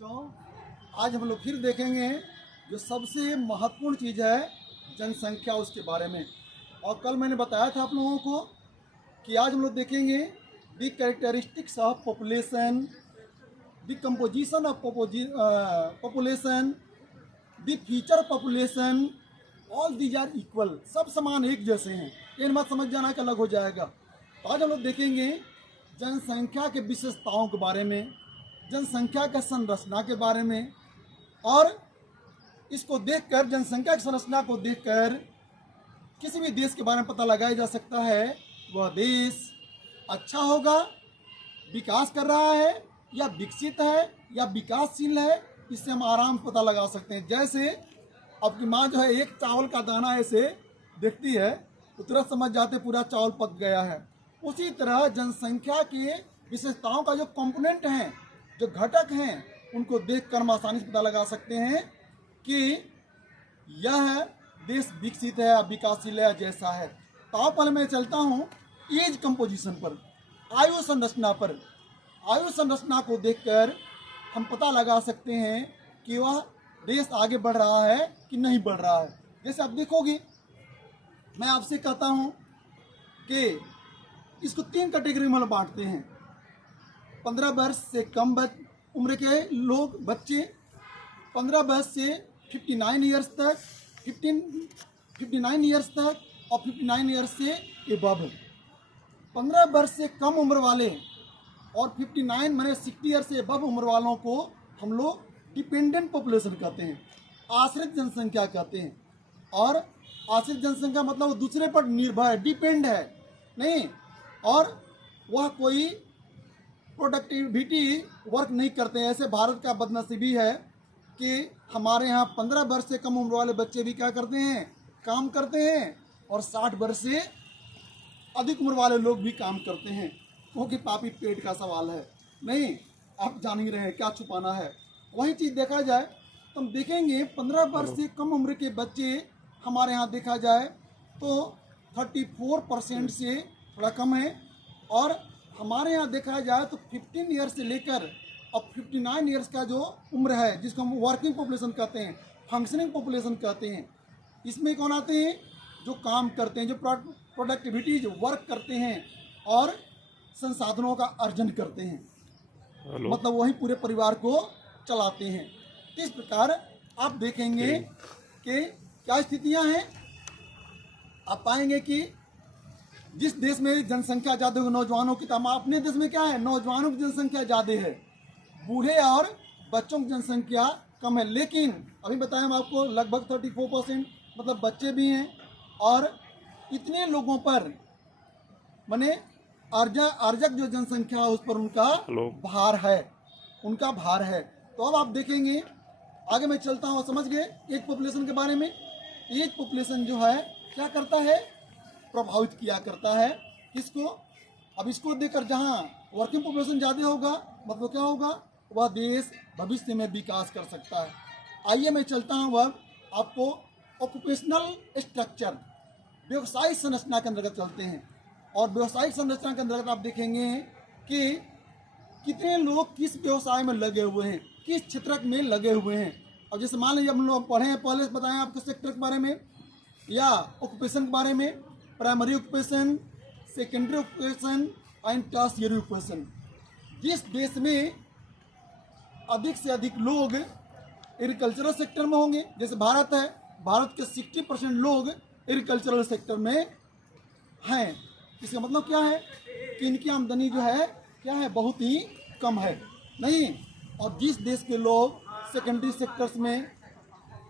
बच्चों, आज हम लोग फिर देखेंगे जो सबसे महत्वपूर्ण चीज़ है जनसंख्या, उसके बारे में। और कल मैंने बताया था आप लोगों को कि आज हम लोग देखेंगे the characteristics of population, the composition of population, the future population, all these are equal. सब समान एक जैसे हैं, ये मत समझ जाना कि अलग हो जाएगा। तो आज हम लोग देखेंगे जनसंख्या के विशेषताओं के बारे में, जनसंख्या का संरचना के बारे में। और इसको देखकर, जनसंख्या की संरचना को देखकर किसी भी देश के बारे में पता लगाया जा सकता है वह देश अच्छा होगा, विकास कर रहा है, या विकसित है, या विकासशील है। इससे हम आराम से पता लगा सकते हैं। जैसे आपकी माँ जो है एक चावल का दाना ऐसे देखती है तो तुरंत समझ जाते पूरा चावल पक गया है। उसी तरह जनसंख्या के विशेषताओं का जो कंपोनेंट हैं, जो घटक हैं, उनको देखकर हम आसानी से पता लगा सकते हैं कि यह देश विकसित है या विकासशील है, जैसा है। तो पहले मैं चलता हूँ एज कंपोजिशन पर, आयु संरचना पर। आयु संरचना को देखकर हम पता लगा सकते हैं कि वह देश आगे बढ़ रहा है कि नहीं बढ़ रहा है। जैसे आप देखोगे, मैं आपसे कहता हूँ कि इसको 3 कैटेगरी में बांटते हैं। 15 वर्ष से कम उम्र के लोग, बच्चे, 15 वर्ष से 59 ईयर्स तक, 59 ईयर्स तक, और 59 ईयर्स से एबव। 15 वर्ष से कम उम्र वाले और 59 माने 60 ईयर से एबव उम्र वालों को हम लोग डिपेंडेंट पॉपुलेशन कहते हैं, आश्रित जनसंख्या कहते हैं। और आश्रित जनसंख्या मतलब वो दूसरे पर निर्भर है, डिपेंड है नहीं, और वह कोई प्रोडक्टिविटी वर्क नहीं करते हैं। ऐसे भारत का बदनसीबी है कि हमारे यहाँ 15 वर्ष से कम उम्र वाले बच्चे भी क्या करते हैं, काम करते हैं, और 60 वर्ष से अधिक उम्र वाले लोग भी काम करते हैं। क्योंकि पापी पेट का सवाल है, नहीं, आप जान ही रहे हैं, क्या छुपाना है। वही चीज़ देखा जाए तो हम देखेंगे 15 वर्ष से कम उम्र के बच्चे हमारे यहाँ देखा जाए तो 34% से थोड़ा कम है। और हमारे यहाँ देखा जाए तो 15 ईयर से लेकर अब 59 ईयर्स का जो उम्र है, जिसको हम वर्किंग पॉपुलेशन कहते हैं, फंक्शनिंग पॉपुलेशन कहते हैं, इसमें कौन आते हैं, जो काम करते हैं, जो प्रोडक्टिविटी, जो वर्क करते हैं और संसाधनों का अर्जन करते हैं, मतलब वही पूरे परिवार को चलाते हैं। इस प्रकार आप देखेंगे कि क्या स्थितियां हैं। आप पाएंगे कि जिस देश में जनसंख्या ज़्यादा है नौजवानों की, तो अपने देश में क्या है, नौजवानों की जनसंख्या ज़्यादा है, बूढ़े और बच्चों की जनसंख्या कम है। लेकिन अभी बताएं हम आपको, लगभग 34% मतलब बच्चे भी हैं, और इतने लोगों पर माने अर्जक जो जनसंख्या है उस पर उनका भार है, उनका भार है। तो अब आप देखेंगे, आगे मैं चलता हूँ, समझ गए एज पॉपुलेशन के बारे में। एज पॉपुलेशन जो है क्या करता है, प्रभावित किया करता है किसको। अब इसको देखकर जहाँ वर्किंग पॉपुलेशन ज़्यादा होगा, मतलब क्या होगा, वह देश भविष्य में विकास कर सकता है। आइए मैं चलता हूँ वह आपको ऑक्यूपेशनल स्ट्रक्चर, व्यवसायिक संरचना के अंतर्गत चलते हैं। और व्यवसायिक संरचना के अंतर्गत आप देखेंगे कि कितने लोग किस व्यवसाय में लगे हुए हैं, किस क्षेत्र में लगे हुए हैं। अब जैसे मान लीजिए हम लोग पढ़े हैं, पहले बताएं आपको सेक्टर के बारे में या ऑक्यूपेशन के बारे में, primary occupation, secondary occupation and tertiary occupation. जिस देश में अधिक से अधिक लोग एग्रीकल्चरल सेक्टर में होंगे, जैसे भारत है, भारत के 60% लोग एग्रीकल्चरल सेक्टर में हैं। इसका मतलब क्या है कि इनकी आमदनी जो है क्या है, बहुत ही कम है, नहीं। और जिस देश के लोग सेकेंडरी सेक्टर्स में,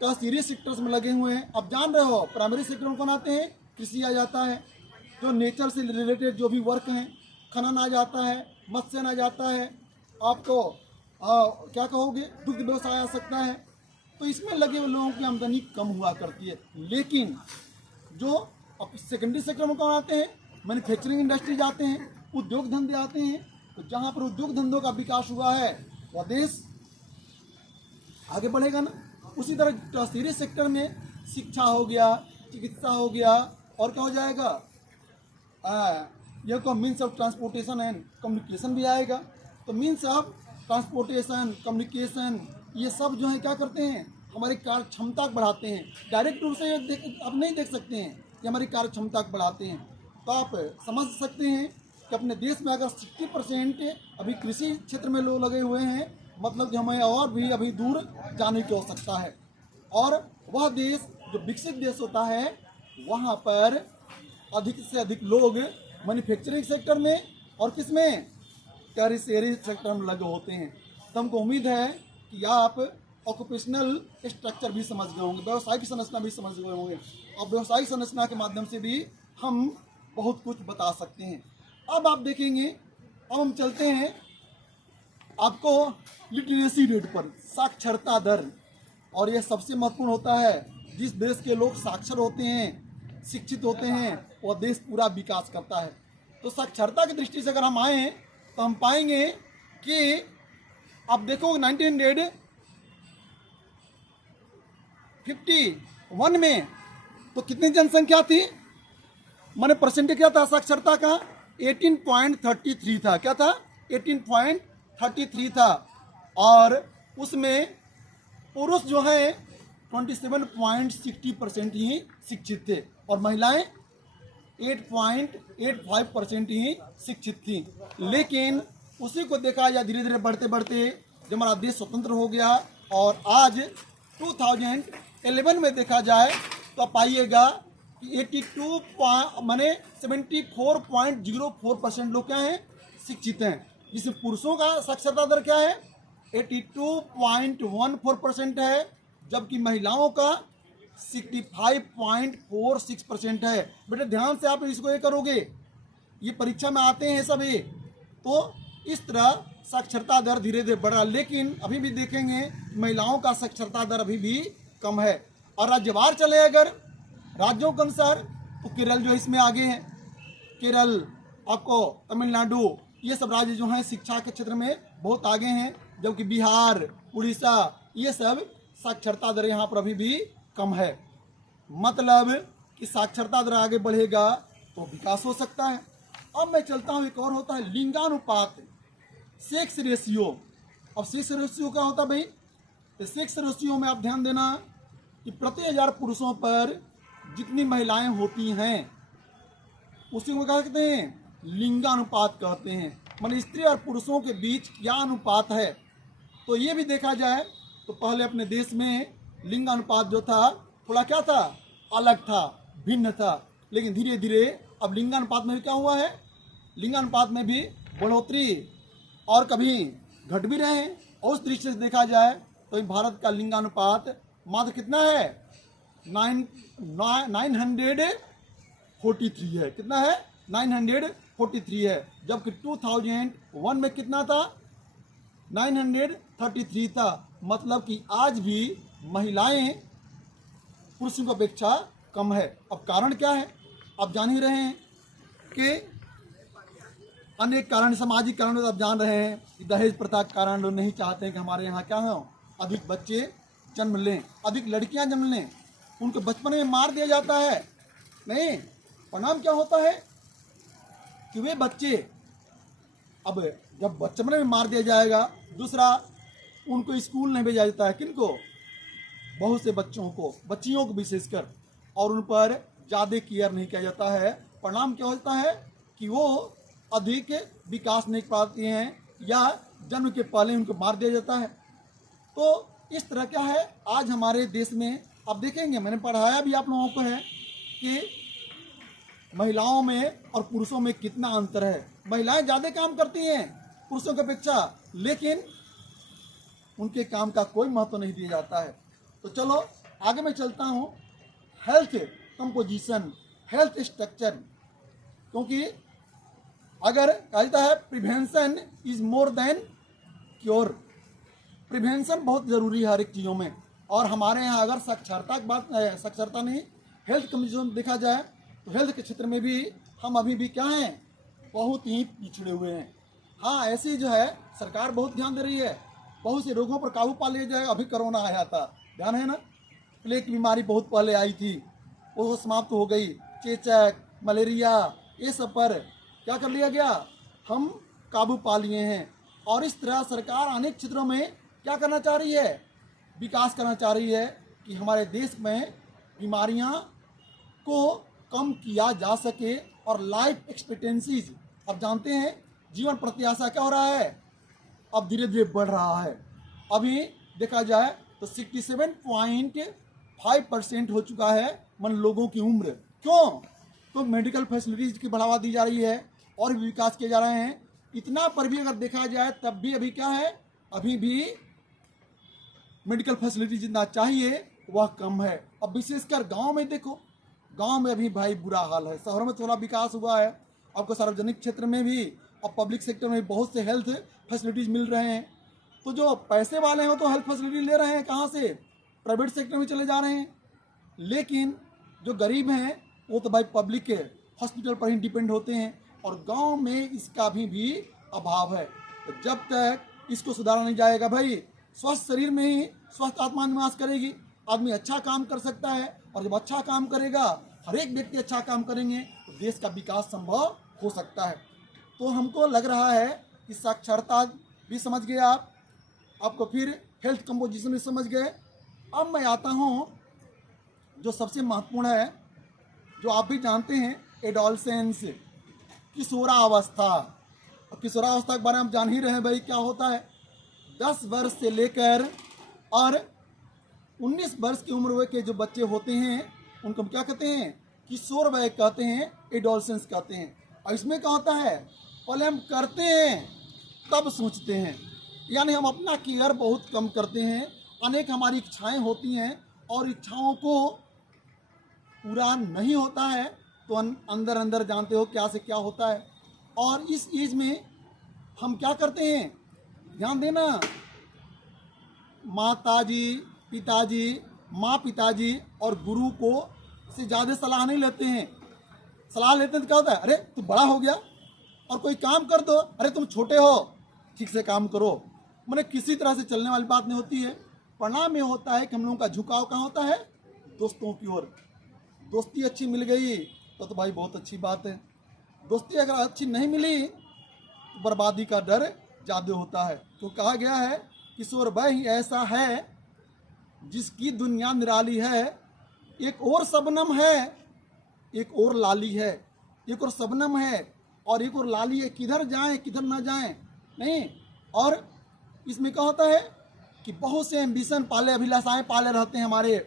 टर्शियरी सेक्टर्स में लगे हुए हैं, अब जान रहे हो प्राइमरी सेक्टर में कौन आते हैं, कृषि आ जाता है, जो नेचर से रिलेटेड जो भी वर्क हैं, खनन आ जाता है, मत्स्य आ जाता है, आपको क्या कहोगे, दुग्ध व्यवसाय आ सकता है। तो इसमें लगे हुए लोगों की आमदनी कम हुआ करती है। लेकिन जो अब सेकेंडरी सेक्टर में कौन आते हैं, मैन्युफैक्चरिंग इंडस्ट्रीज आते हैं, उद्योग धंधे आते हैं। तो जहाँ पर उद्योग धंधों का विकास हुआ है वह देश आगे बढ़ेगा ना। उसी तरह टर्शियरी सेक्टर में शिक्षा हो गया, चिकित्सा हो गया, और क्या हो जाएगा, यह को means of transportation and communication भी आएगा। तो मीन्स ऑफ ट्रांसपोर्टेशन, कम्युनिकेशन, ये सब जो है क्या करते हैं, हमारी कार्य क्षमता को बढ़ाते हैं। डायरेक्ट रूप से आप नहीं देख सकते हैं कि हमारी कार्य क्षमता को बढ़ाते हैं। तो आप समझ सकते हैं कि अपने देश में अगर 60% अभी कृषि क्षेत्र में लोग लगे हुए हैं, मतलब कि हमें और भी अभी दूर जाने की आवश्यकता है। और वह देश जो विकसित देश होता है, वहाँ पर अधिक से अधिक लोग मैन्युफैक्चरिंग सेक्टर में और किस में, टर्शियरी सेक्टर में लगे होते हैं। तो हमको उम्मीद है कि आप ऑक्यूपेशनल स्ट्रक्चर भी समझ गए होंगे, व्यवसायिक संरचना भी समझ गए होंगे, और व्यवसायिक संरचना के माध्यम से भी हम बहुत कुछ बता सकते हैं। अब आप देखेंगे, अब हम चलते हैं आपको लिटरेसी रेट पर, साक्षरता दर। और ये सबसे महत्वपूर्ण होता है। जिस देश के लोग साक्षर होते हैं, शिक्षित होते हैं, वह देश पूरा विकास करता है। तो साक्षरता की दृष्टि से अगर हम आए तो हम पाएंगे कि आप देखो 1951 में तो कितनी जनसंख्या थी, माने परसेंटेज क्या था साक्षरता का, 18.33 था। क्या था, 18.33 था। और उसमें पुरुष जो है 27.60% ही शिक्षित थे और महिलाएं 8.85% ही शिक्षित थी। लेकिन उसी को देखा जाए धीरे धीरे बढ़ते बढ़ते जब हमारा देश स्वतंत्र हो गया और आज 2011 में देखा जाए तो आप पाइएगा कि 74.04% लोग क्या हैं, शिक्षित हैं। जिसमें पुरुषों का साक्षरता दर क्या है, 82.14% है, जबकि महिलाओं का 65.46% है। बेटे ध्यान से आप इसको ये करोगे, ये परीक्षा में आते हैं सभी। तो इस तरह साक्षरता दर धीरे धीरे बढ़ा, लेकिन अभी भी देखेंगे महिलाओं का साक्षरता दर अभी भी कम है। और राज्यवार चले अगर राज्यों के अनुसार तो केरल जो इसमें आगे है, केरल, आपको तमिलनाडु, ये सब राज्य जो हैं शिक्षा के क्षेत्र में बहुत आगे हैं, जबकि बिहार, उड़ीसा, ये सब साक्षरता दर यहाँ पर अभी भी कम है। मतलब कि साक्षरता दर आगे बढ़ेगा तो विकास हो सकता है। अब मैं चलता हूँ, एक और होता है लिंगानुपात, सेक्स रेशियो। अब सेक्स रेशियो क्या होता है भाई, तो सेक्स रेशियो में आप ध्यान देना कि प्रति 1000 पुरुषों पर जितनी महिलाएं होती हैं उसी को क्या कहते हैं, लिंगानुपात कहते हैं। मतलब स्त्री और पुरुषों के बीच क्या अनुपात है। तो ये भी देखा जाए तो पहले अपने देश में लिंगानुपात जो था थोड़ा क्या था, अलग था, भिन्न था। लेकिन धीरे धीरे अब लिंगानुपात में भी क्या हुआ है, लिंगानुपात में भी बढ़ोतरी और कभी घट भी रहे हैं। और उस दृष्टि से देखा जाए तो भारत का लिंगानुपात मात्र कितना है, 943 है। कितना है, 943 है। जबकि 2001 में कितना था, 933 था। मतलब कि आज भी महिलाएं पुरुषों की अपेक्षा कम है। अब कारण क्या है, आप जान ही रहे हैं कि अनेक कारण, सामाजिक कारण आप जान रहे हैं कि दहेज प्रथा के कारण लोग नहीं चाहते हैं कि हमारे यहाँ क्या हो, अधिक बच्चे जन्म लें, अधिक लड़कियां जन्म लें, उनको बचपन में मार दिया जाता है। नहीं, परिणाम क्या होता है कि वे बच्चे, अब जब बचपन में मार दिया जाएगा, दूसरा उनको स्कूल नहीं भेजा जाता है, किनको, बहुत से बच्चों को, बच्चियों को विशेषकर, और उन पर ज़्यादा केयर नहीं किया जाता है। परिणाम क्या होता है कि वो अधिक विकास नहीं पाती हैं या जन्म के पहले उनको मार दिया जाता है। तो इस तरह क्या है आज हमारे देश में, आप देखेंगे मैंने पढ़ाया भी आप लोगों को है कि महिलाओं में और पुरुषों में कितना अंतर है। महिलाएं ज़्यादा काम करती हैं पुरुषों की अपेक्षा, लेकिन उनके काम का कोई महत्व नहीं दिया जाता है। तो चलो आगे मैं चलता हूँ, हेल्थ कंपोजिशन, हेल्थ स्ट्रक्चर। क्योंकि अगर कहा जाता है prevention is more than cure, prevention बहुत ज़रूरी है हर एक चीज़ों में। और हमारे यहाँ अगर साक्षरता की बात, साक्षरता नहीं, हेल्थ कंपोजिशन देखा जाए तो हेल्थ के क्षेत्र में भी हम अभी भी क्या हैं, बहुत ही पिछड़े हुए हैं। हाँ, ऐसी जो है सरकार बहुत ध्यान दे रही है, बहुत से रोगों पर काबू पा लिया जाए। अभी कोरोना आया था, ध्यान है ना, प्लेग की बीमारी बहुत पहले आई थी, वो समाप्त हो गई। चेचक, मलेरिया, ये सब पर क्या कर लिया गया, हम काबू पा लिए हैं। और इस तरह सरकार अनेक क्षेत्रों में क्या करना चाह रही है, विकास करना चाह रही है कि हमारे देश में बीमारियां को कम किया जा सके और लाइफ एक्सपेक्टेंसीज, अब जानते हैं जीवन प्रत्याशा क्या हो रहा है, अब धीरे धीरे बढ़ रहा है। अभी देखा जाए तो 67.5% हो चुका है मन लोगों की उम्र। क्यों? तो मेडिकल फैसिलिटीज की बढ़ावा दी जा रही है और भी विकास किए जा रहे हैं। इतना पर भी अगर देखा जाए तब भी अभी क्या है, अभी भी मेडिकल फैसिलिटी जितना चाहिए वह कम है। अब विशेषकर गांव में देखो, गांव में अभी भाई बुरा हाल है। शहरों में थोड़ा विकास हुआ है, आपको सार्वजनिक क्षेत्र में भी और पब्लिक सेक्टर में बहुत से हेल्थ फैसिलिटीज मिल रहे हैं। तो जो पैसे वाले हैं वो तो हेल्थ फैसिलिटी ले रहे हैं, कहाँ से, प्राइवेट सेक्टर में चले जा रहे हैं। लेकिन जो गरीब हैं वो तो भाई पब्लिक के हॉस्पिटल पर ही डिपेंड होते हैं और गांव में इसका भी अभाव है। तो जब तक इसको सुधारा नहीं जाएगा भाई, स्वस्थ शरीर में ही स्वस्थ आत्मा निवास करेगी। आदमी अच्छा काम कर सकता है और जब अच्छा काम करेगा, हर एक व्यक्ति अच्छा काम करेंगे तो देश का विकास संभव हो सकता है। तो हमको लग रहा है कि साक्षरता भी समझ गए आपको फिर हेल्थ कंपोजिशन भी समझ गए। अब मैं आता हूँ जो सबसे महत्वपूर्ण है, जो आप भी जानते हैं, एडोलसेंस, किशोरावस्था। और किशोरावस्था के बारे में आप जान ही रहे हैं भाई क्या होता है। 10 वर्ष से लेकर और 19 वर्ष की उम्र के जो बच्चे होते हैं उनको हम क्या कहते हैं, किशोर वय कहते हैं, एडोलसेंस कहते हैं। और इसमें क्या होता है, पहले हम करते हैं तब सोचते हैं, यानी हम अपना केयर बहुत कम करते हैं। अनेक हमारी इच्छाएं होती हैं और इच्छाओं को पूरा नहीं होता है तो अंदर अंदर जानते हो क्या से क्या होता है। और इस एज में हम क्या करते हैं, ध्यान देना, माताजी पिताजी, माँ पिताजी और गुरु को से ज़्यादा सलाह नहीं लेते हैं। सलाह लेते हैं तो क्या होता है, अरे तू बड़ा हो गया और कोई काम कर दो, अरे तुम छोटे हो ठीक से काम करो। मैंने किसी तरह से चलने वाली बात नहीं होती है। परिणाम में होता है कि हम लोगों का झुकाव कहाँ होता है, दोस्तों की ओर। दोस्ती अच्छी मिल गई तो भाई बहुत अच्छी बात है। दोस्ती अगर अच्छी नहीं मिली तो बर्बादी का डर ज़्यादा होता है। तो कहा गया है किशोर वह ही ऐसा है जिसकी दुनिया निराली है, एक और शबनम है एक और लाली है। एक और शबनम है और एक और लाली है, किधर जाएं किधर ना जाएं नहीं। और इसमें क्या होता है कि बहुत से एम्बिशन पाले, अभिलाषाएं पाले रहते हैं हमारे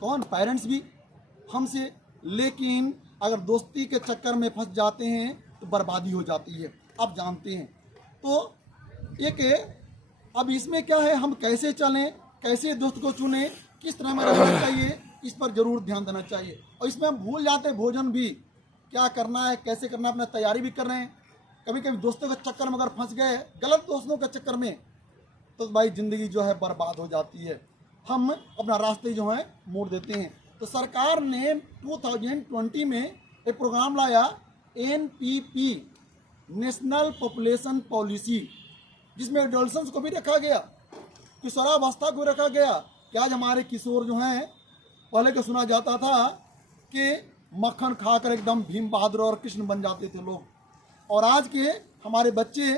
कौन, पेरेंट्स भी हमसे। लेकिन अगर दोस्ती के चक्कर में फंस जाते हैं तो बर्बादी हो जाती है, आप जानते हैं। तो एक अब इसमें क्या है, हम कैसे चलें, कैसे दोस्त को चुने, किस तरह में रहना चाहिए, इस पर जरूर ध्यान देना चाहिए। और इसमें हम भूल जाते हैं भोजन भी, क्या करना है कैसे करना है, अपना तैयारी भी कर रहे हैं। कभी कभी दोस्तों के चक्कर में अगर फंस गए, गलत दोस्तों के चक्कर में, तो भाई ज़िंदगी जो है बर्बाद हो जाती है, हम अपना रास्ते जो है मोड़ देते हैं। तो सरकार ने 2020 में एक प्रोग्राम लाया, NPP, नेशनल पॉपुलेशन पॉलिसी, जिसमें एडोलसेंस को भी रखा गया, किशोरावस्था को रखा गया। कि आज हमारे किशोर जो हैं, पहले के सुना जाता था कि मक्खन खाकर एकदम भीम बहादुर और कृष्ण बन जाते थे लोग, और आज के हमारे बच्चे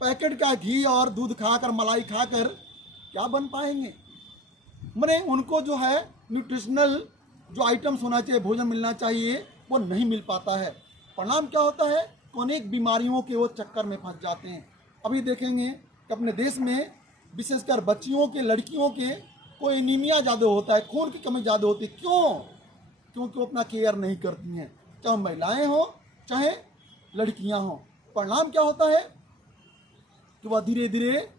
पैकेट का घी और दूध खाकर, मलाई खाकर क्या बन पाएंगे। मैंने उनको जो है न्यूट्रिशनल जो आइटम्स होना चाहिए, भोजन मिलना चाहिए, वो नहीं मिल पाता है। परिणाम क्या होता है, अनेक बीमारियों के वो चक्कर में फंस जाते हैं। अभी देखेंगे कि अपने देश में विशेषकर बच्चियों के, लड़कियों के को एनीमिया ज़्यादा होता है, खून की कमी ज़्यादा होती है। क्यों? क्योंकि वो अपना केयर नहीं करती हैं, चाहे महिलाएं हों चाहे लड़कियां हों। परिणाम क्या होता है कि वह धीरे धीरे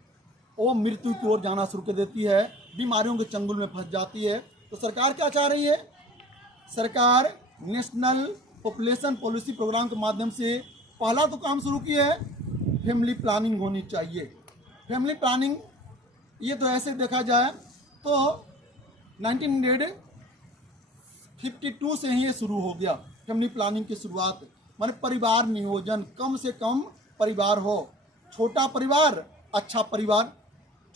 वो मृत्यु की ओर जाना शुरू कर देती है, बीमारियों के चंगुल में फंस जाती है। तो सरकार क्या चाह रही है, सरकार नेशनल पॉपुलेशन पॉलिसी प्रोग्राम के माध्यम से पहला तो काम शुरू किया है, फैमिली प्लानिंग होनी चाहिए। फैमिली प्लानिंग ये तो ऐसे देखा जाए तो 1952 से ही ये शुरू हो गया, फैमिली प्लानिंग की शुरुआत। माने परिवार नियोजन, कम से कम परिवार हो, छोटा परिवार अच्छा परिवार,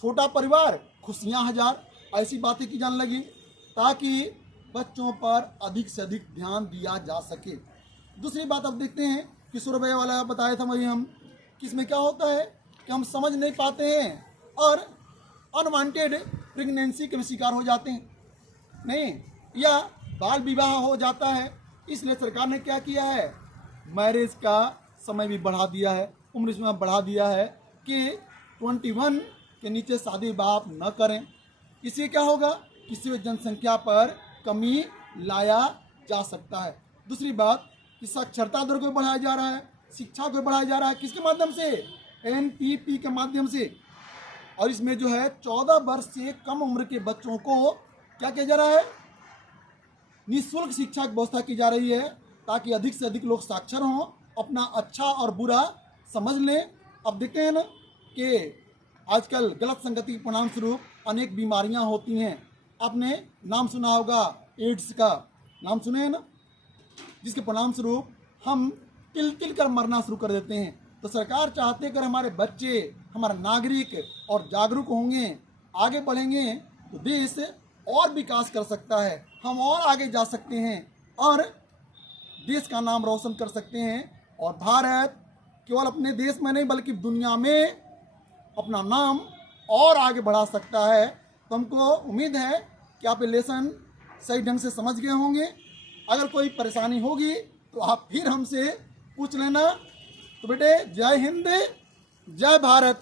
छोटा परिवार खुशियाँ हजार, ऐसी बातें की जाने लगी ताकि बच्चों पर अधिक से अधिक ध्यान दिया जा सके। दूसरी बात अब देखते हैं, किशोर वय वाला बताया था वही हम कि इसमें क्या होता है कि हम समझ नहीं पाते हैं और अनवांटेड प्रेगनेंसी के भी शिकार हो जाते हैं, नहीं, या बाल विवाह हो जाता है। इसलिए सरकार ने क्या किया है, मैरिज का समय भी बढ़ा दिया है, उम्र इसमें बढ़ा दिया है कि 21 के नीचे शादी विवाह न करें। इससे क्या होगा, किसी भी जनसंख्या पर कमी लाया जा सकता है। दूसरी बात कि साक्षरता दर को बढ़ाया जा रहा है, शिक्षा को बढ़ाया जा रहा है, किसके माध्यम से, एनपीपी के माध्यम से। और इसमें जो है 14 वर्ष से कम उम्र के बच्चों को क्या किया जा रहा है, निःशुल्क शिक्षा की व्यवस्था की जा रही है, ताकि अधिक से अधिक लोग साक्षर हों, अपना अच्छा और बुरा समझ लें। अब देखते हैं ना कि आजकल गलत संगति के परिणाम स्वरूप अनेक बीमारियां होती हैं। आपने नाम सुना होगा, एड्स का नाम सुने हैं ना, जिसके परिणाम स्वरूप हम तिल तिल कर मरना शुरू कर देते हैं। तो सरकार चाहते हैं अगर हमारे बच्चे, हमारे नागरिक और जागरूक होंगे, आगे बढ़ेंगे, तो देश और विकास कर सकता है, हम और आगे जा सकते हैं और देश का नाम रोशन कर सकते हैं। और भारत केवल अपने देश में नहीं बल्कि दुनिया में अपना नाम और आगे बढ़ा सकता है। तो हमको उम्मीद है कि आप ये लेसन सही ढंग से समझ गए होंगे। अगर कोई परेशानी होगी तो आप फिर हमसे पूछ लेना। तो बेटे, जय हिंद, जय भारत।